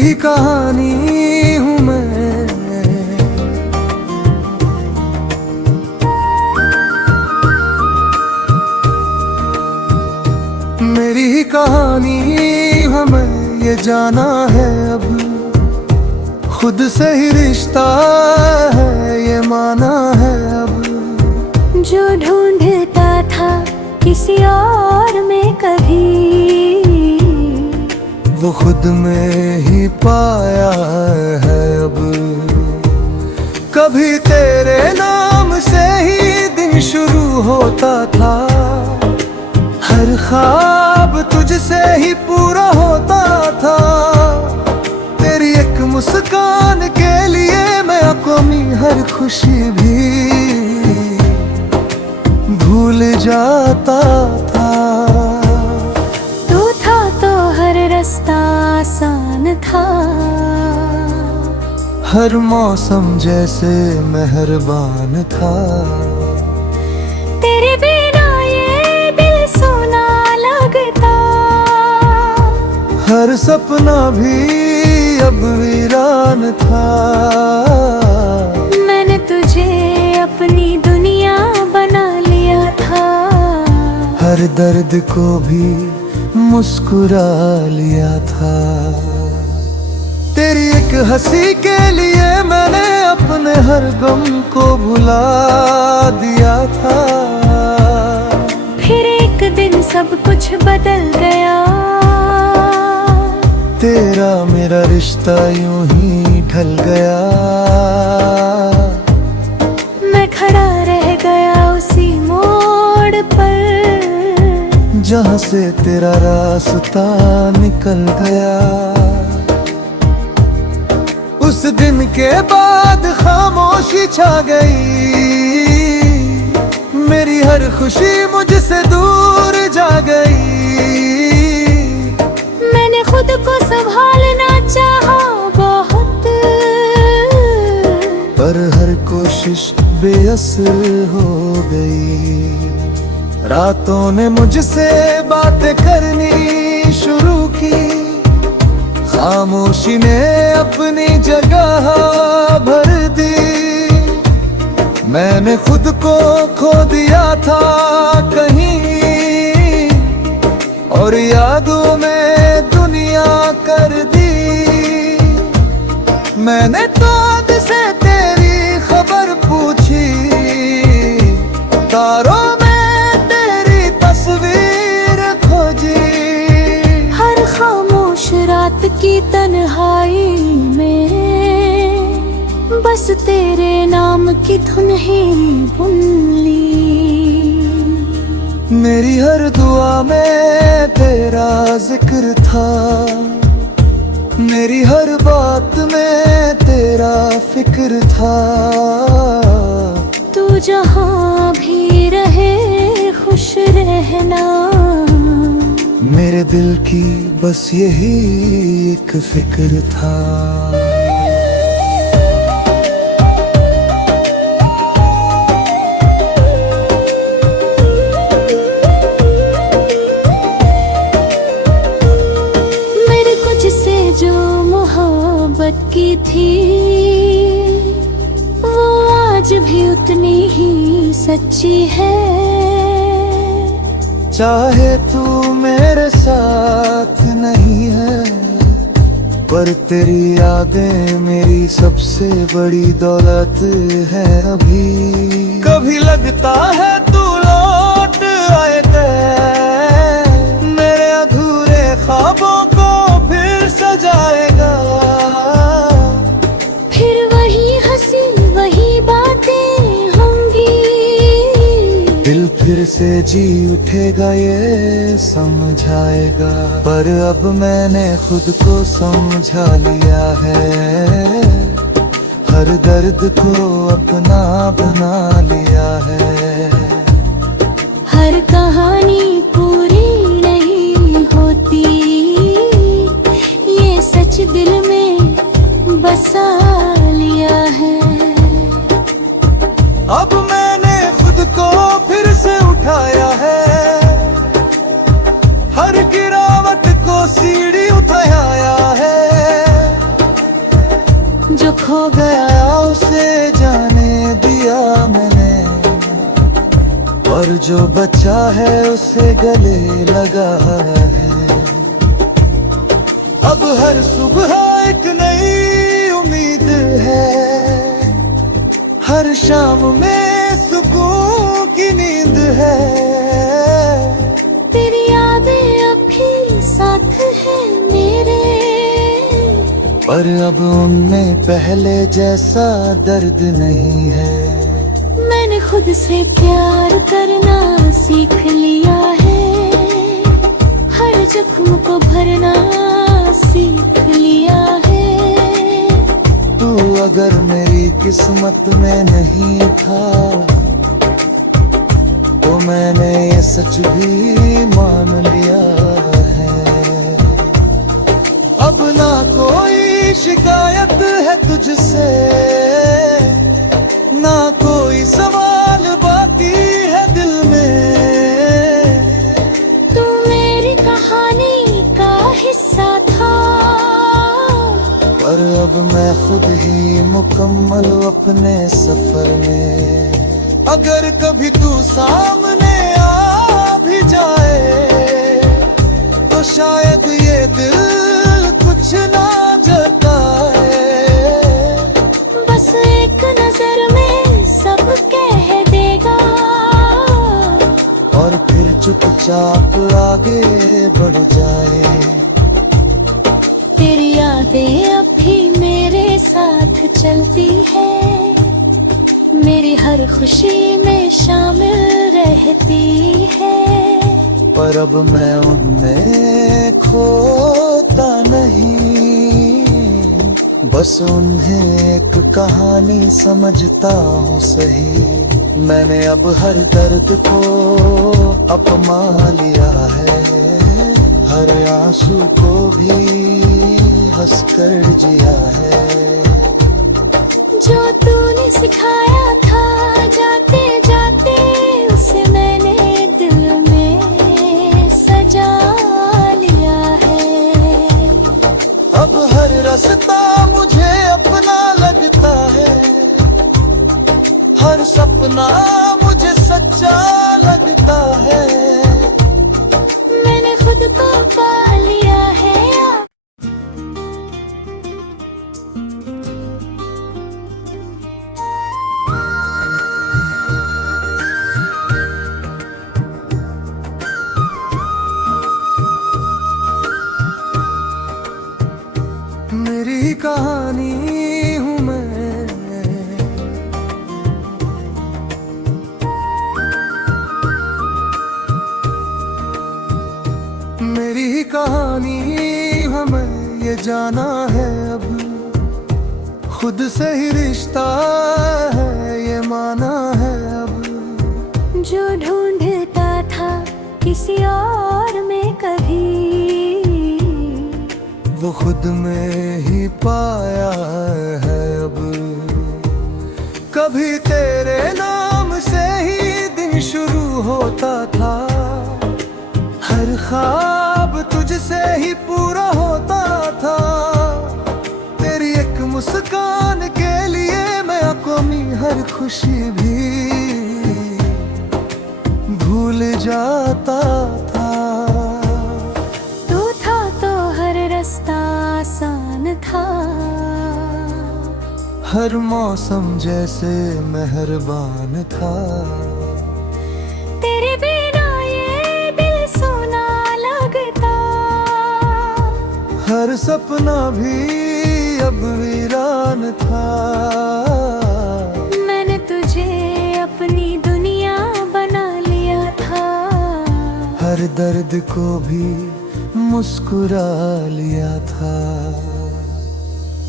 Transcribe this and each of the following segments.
ही कहानी हूँ मैं, मेरी ही कहानी हमें ये जाना है अब, खुद से ही रिश्ता है ये माना है अब। जो ढूंढता था किसी और में कभी, वो खुद में ही पाया है अब। कभी तेरे नाम से ही दिन शुरू होता था, हर ख्वाब तुझसे ही पूरा होता था। तेरी एक मुस्कान के लिए मैं कौमी हर खुशी भी भूल जाता था। तू था तो हर रास्ता आसान था, हर मौसम जैसे मेहरबान था। तेरे बिना ये दिल सोना लगता, हर सपना भी अब वीरान था। मैंने तुझे अपनी दुनिया बना लिया था, हर दर्द को भी मुस्कुरा लिया था। तेरी एक हंसी के लिए मैंने अपने हर गम को भुला दिया था। फिर एक दिन सब कुछ बदल गया, तेरा मेरा रिश्ता यूं ही ढल गया। मैं खड़ा रह गया उसी मोड़ पर, जहाँ से तेरा रास्ता निकल गया। उस दिन के बाद खामोशी छा गई, मेरी हर खुशी मुझसे दूर जा गई। मैंने खुद को संभालना चाहा बहुत, पर हर कोशिश बेअसर हो गई। रातों ने मुझसे बातें करनी शुरू की, खामोशी ने अपनी जगह भर दी। मैंने खुद को खो दिया था कहीं, और यादों में दुनिया कर दी। मैंने चाँद से तेरी खबर पूछी, तारों में तेरी तस्वीर खोजी। हर खामोश रात की तन्हाई में बस तेरे नाम की धुन ही बुन ली। मेरी हर दुआ में तेरा जिक्र था, मेरी हर बात में तेरा फिक्र था। तू जहाँ भी रहे खुश रहना, मेरे दिल की बस यही एक फिक्र था। मेरे कुछ से जो मोहब्बत की थी, वो आज भी उतनी ही सच्ची है। चाहे तू मेरे साथ नहीं है, पर तेरी यादें मेरी सबसे बड़ी दौलत है अभी। कभी लगता है तू लौट आए थे, मेरे अधूरे ख्वाबों को फिर सजाएगा। फिर वही हंसी वही बातें होंगी, दिल फिर से जी उठेगा ये समझाएगा। पर अब मैंने खुद को समझा लिया है, हर दर्द को अपना बना लिया है। हर कहानी पूरी नहीं होती, ये सच दिल में बसा लिया है। अब मैंने खुद को फिर से उठाया है, हर गिरावट को सीढ़ी उठाया है। बचा है उसे गले लगा है। अब हर सुबह एक नई उम्मीद है, हर शाम में सुकून की नींद है। तेरी यादें अब भी साथ है मेरे, पर अब उनमें पहले जैसा दर्द नहीं है। मैंने खुद से प्यार करना सीख लिया है, हर जख्म को भरना सीख लिया है। तू अगर मेरी किस्मत में नहीं था, तो मैंने ये सच भी मान लिया है। अब ना कोई शिकायत है तुझसे, ना कोई सवाल बाकी है दिल में। तू मेरी कहानी का हिस्सा था, पर अब मैं खुद ही मुकम्मल अपने सफर में। अगर कभी तू सामने आ भी जाए, तो शायद ये दिल कुछ ना जताए। बस एक नजर में सब कह देगा, और फिर चुपचाप आगे बढ़ जाए। तेरी यादें अब भी मेरे साथ चलती है, मेरी हर खुशी में शामिल रहती है। पर अब मैं उनमें खोता नहीं, बस उन्हें एक कहानी समझता हूँ सही। मैंने अब हर दर्द को अपना लिया है, हर आंसू को भी हंसकर जिया है। जो तूने सिखाया था जाते जाते, उसे मैंने दिल में सजा लिया है। अब हर रास्ता मुझे अपना लगता है, हर सपना मुझे सच्चा लगता है। मैंने खुद को पा लिया है। मेरी कहानी हूँ मैं, मेरी ही कहानी हमें ये जाना है। अब खुद से ही रिश्ता है ये माना है। अब जो ढूंढता था किसी और में कभी, वो खुद में ही पाया है। अब कभी तेरे नाम से ही दिन शुरू होता था, हर ख्वाब तुझसे ही पूरा होता था। तेरी एक मुस्कान के लिए मैं कौमी हर खुशी भी भूल जाता था। तू था तो हर रास्ता आसान था, हर मौसम जैसे मेहरबान था। तेरे बिना ये दिल सुना लगता, हर सपना भी अब वीरान था। मैंने तुझे अपनी दुनिया बना लिया था, हर दर्द को भी मुस्कुरा लिया था।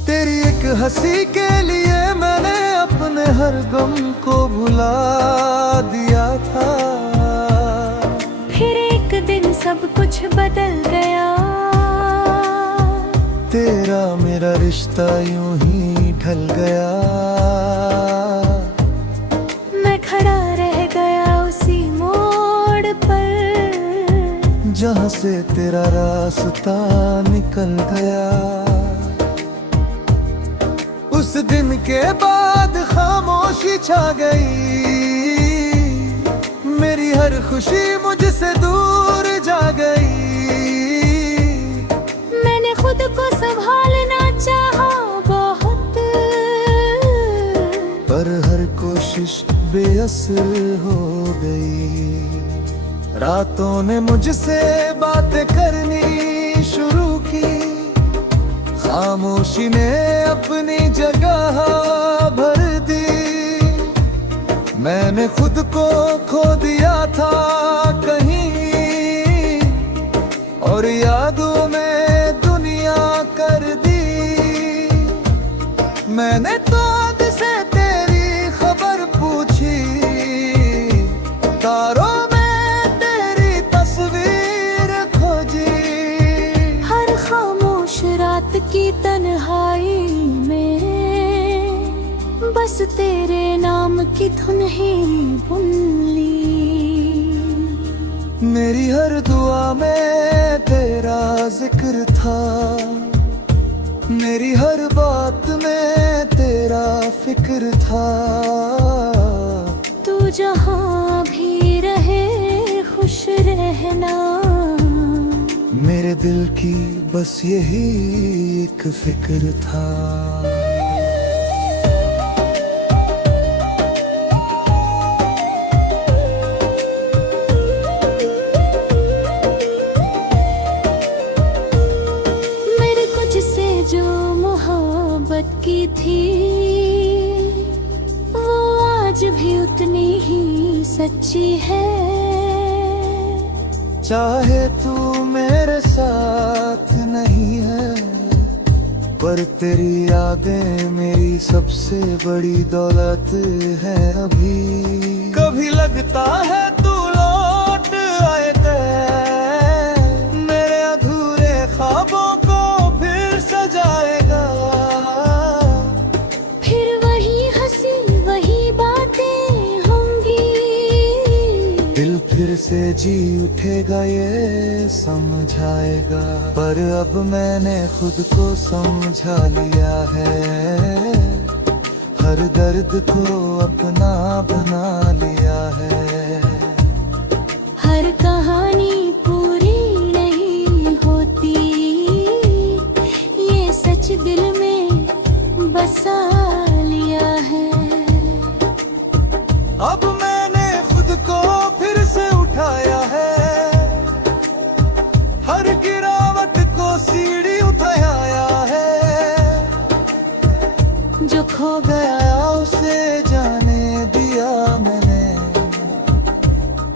तेरी एक हंसी के लिए मैंने अपने हर गम को भुला दिया था। फिर एक दिन सब कुछ बदल गया, तेरा मेरा रिश्ता यूं ही ढल गया। मैं खड़ा रह गया उसी मोड़ पर, जहाँ से तेरा रास्ता निकल गया। उस दिन के बाद खामोशी छा गई, मेरी हर खुशी मुझसे दूर जा गई। मैंने खुद को संभालना चाहा बहुत, पर हर कोशिश बेअसर हो गई। रातों ने मुझसे बातें करनी शुरू की, खामोशी ने अपनी जगह भर दी। मैंने खुद को खो दिया था कहीं, और यादों में दुनिया कर दी। मैंने चांद से तेरी खबर पूछी, तारों में तेरी तस्वीर खोजी। हर खामोश रात की तन्हाई में बस तेरे नाम की धुन ही बुन ली। मेरी हर दुआ में तेरा जिक्र था, मेरी हर बात में तेरा फिक्र था। तू जहाँ भी रहे खुश रहना, मेरे दिल की बस यही एक फिक्र था। मेरे तुझसे जो मोहब्बत की थी, वो आज भी उतनी ही सच्ची है। चाहे तू मेरे साथ नहीं है, पर तेरी यादें मेरी सबसे बड़ी दौलत है अभी। कभी लगता है तू लौट आए थे, मेरे अधूरे ख्वाबों को फिर सजाएगा। फिर वही हंसी वही बातें होंगी, दिल फिर से जी उठेगा ये समझाएगा। पर अब मैंने खुद को समझा लिया है, हर दर्द को अपना बना लिया है। हर कहानी पूरी नहीं होती, ये सच दिल में बसा लिया है। अब मैंने खुद को फिर से उठाया है, हर गिरावट को सीढ़ी उठाया है। जो खो गया उसे जाने दिया मैंने,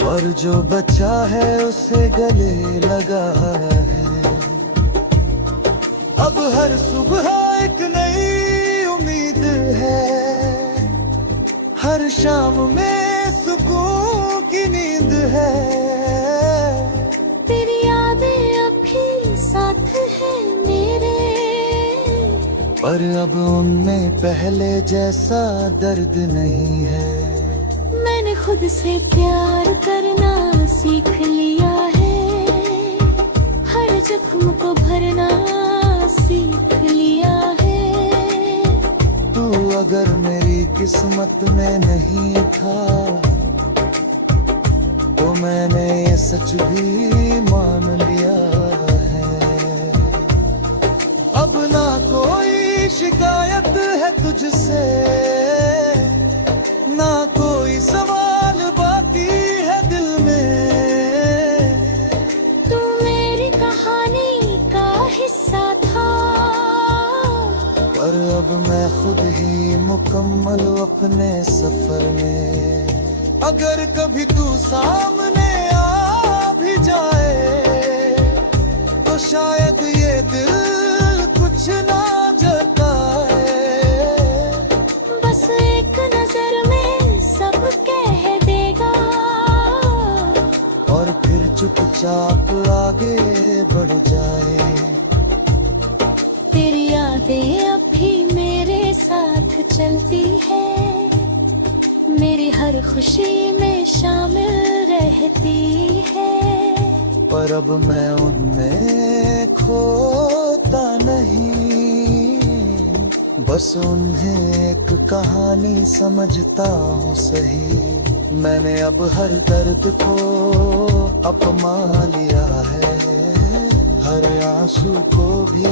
और जो बचा है उसे गले लगा है। अब हर सुबह एक नई उम्मीद है, हर शाम में सुकून की नींद है। तेरी यादें अब भी साथ है मेरे, पर अब उनमें पहले जैसा दर्द नहीं है। मैंने खुद से प्यार करना सीख लिया है, हर जख्म को भरना सीख लिया है। तू अगर मेरी किस्मत में नहीं था, तो मैंने ये सच भी मान लिया है। अब ना कोई शिकायत है तुझसे, ना कोई सवाल बाकी है दिल में। तू मेरी कहानी का हिस्सा था, पर अब मैं खुद ही मुकम्मल अपने सफर में। अगर कभी तू सामने आ भी जाए, तो शायद ये दिल कुछ ना जताए। बस एक नजर में सब कह देगा, और फिर चुपचाप आगे बढ़ जाए। तेरी यादें अब भी मेरे साथ चलती है, मेरी हर खुशी में शामिल रहती है। पर अब मैं उनमें खोता नहीं, बस उन्हें एक कहानी समझता हूँ सही। मैंने अब हर दर्द को अपमा लिया है, हर आंसू को भी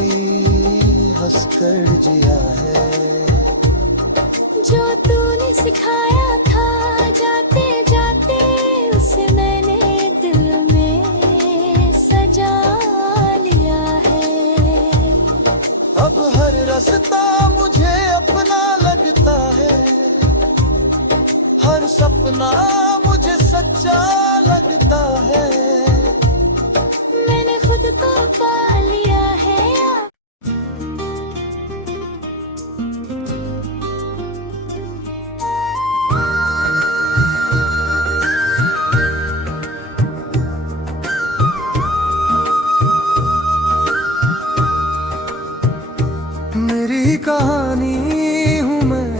हंसकर जिया है। जो तूने सिखाया था जाते जाते, उसे मैंने दिल में सजा लिया है। अब हर रास्ता मुझे अपना लगता है, हर सपना मुझे सच्चा लगता है। मैंने खुद को पा लिया है। मेरी कहानी हूँ मैं,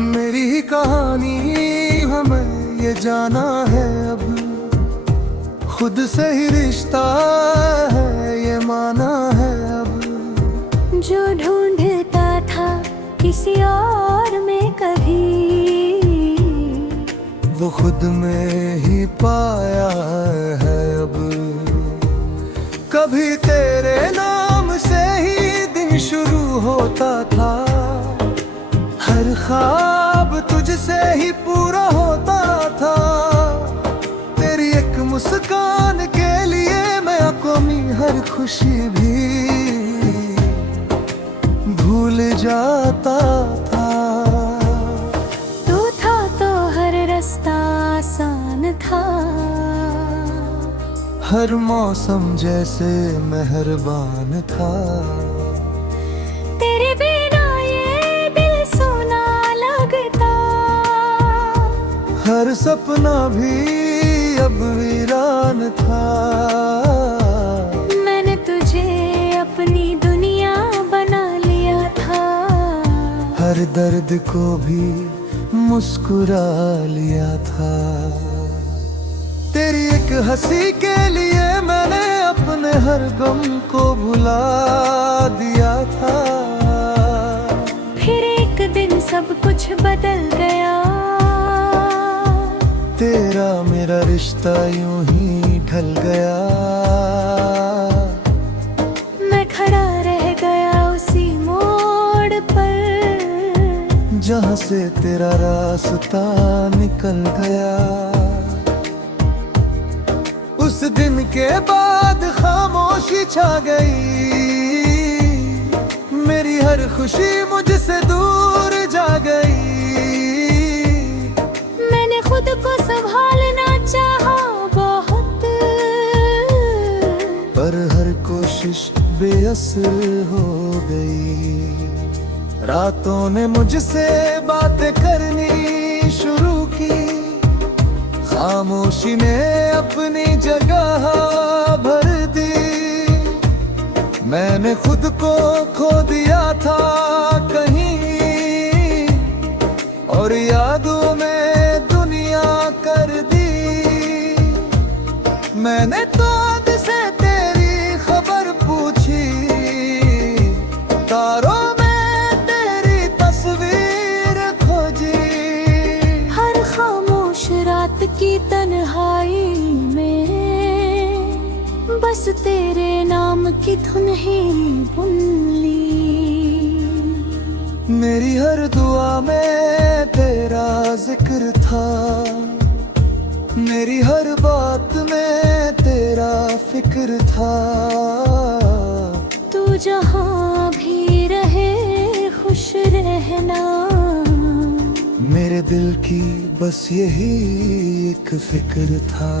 मेरी ही कहानी हमें ये जाना है अब, खुद से ही रिश्ता है ये माना है अब। जो ढूंढता था किसी और में कभी, वो खुद में ही पाया है अब। कभी तेरे नाम से ही दिन शुरू होता था, हर ख्वाब तुझसे ही पूरा होता था। तेरी एक मुस्कान के लिए मैं कौमी हर खुशी भी भूल जाता था। तू था तो हर रास्ता आसान था, हर मौसम जैसे मेहरबान था। तेरे बिना ये दिल सुना लगता, हर सपना भी अब वीरान था। मैंने तुझे अपनी दुनिया बना लिया था, हर दर्द को भी मुस्कुरा लिया था। तेरी एक हंसी के लिए मैंने अपने हर गम को भुला दिया था। फिर एक दिन सब कुछ बदल गया, तेरा मेरा रिश्ता यूं ही ढल गया। मैं खड़ा रह गया उसी मोड़ पर, जहाँ से तेरा रास्ता निकल गया। उस दिन के बाद खामोशी छा गई, मेरी हर खुशी मुझसे दूर जा गई। मैंने खुद को संभालना चाहा बहुत, पर हर कोशिश बेअसर हो गई। रातों ने मुझसे बातें करनी शुरू की, खामोशी ने अपनी जगह भर दी। मैंने खुद को खो दिया था कहीं, और यादों में दुनिया कर दी। मैंने तो अब से तेरी खबर पूछी, तारों में तेरी तस्वीर खोजी। हर खामोश रात की तन्हाई में बस तेरे नाम की धुन ही बुन ली। मेरी हर दुआ में तेरा जिक्र था, मेरी हर बात में तेरा फिक्र था। तू जहाँ भी रहे खुश रहना, मेरे दिल की बस यही एक फिक्र था।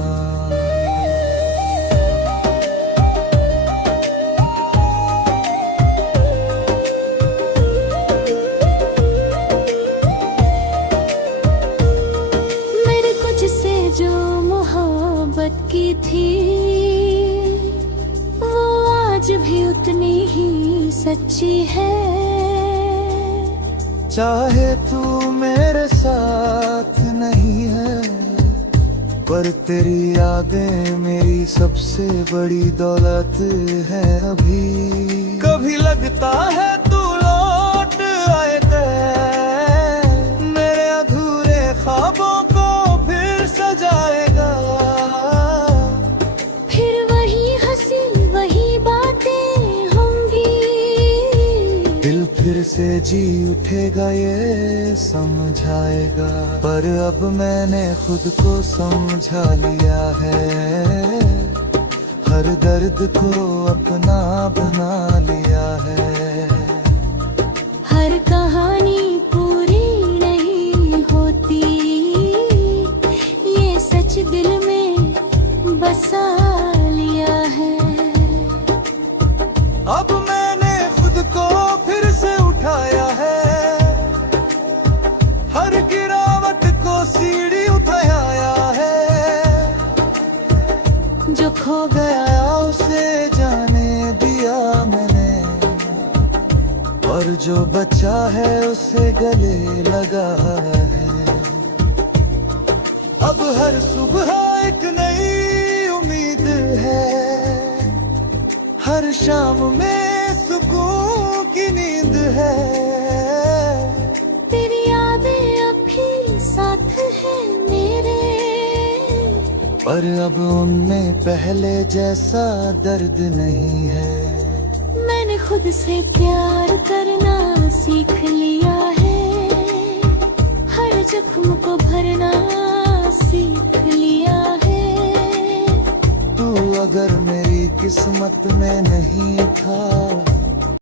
मेरे कुछ से जो मोहब्बत की थी, वो आज भी उतनी ही सच्ची है। चाहे तू मेरे साथ नहीं है, पर तेरी यादें मेरी सबसे बड़ी दौलत है अभी। भी लगता है तू लौट आए थे, मेरे अधूरे ख्वाबों को फिर सजाएगा। फिर वही हंसी वही बातें होंगी, दिल फिर से जी उठेगा ये समझाएगा। पर अब मैंने खुद को समझा लिया है, हर दर्द को अपना बना लिया है। हर कहानी पूरी नहीं होती, ये सच दिल में बसा लिया है। अब मैंने खुद को फिर से उठाया है, हर गिरावट को सीढ़ी उठाया है। जो खो गया उसे जाने दिया मैंने, और जो बचा है उसे गले लगा है। अब हर सुबह एक नई उम्मीद है, हर शाम में सुकून की नींद है। तेरी यादें अब भी साथ है मेरे, पर अब उनमें पहले जैसा दर्द नहीं है। मैंने खुद से प्यार करना सीख लिया है, हर जख्म को भरना सीख लिया है। तू अगर मेरी किस्मत में नहीं था,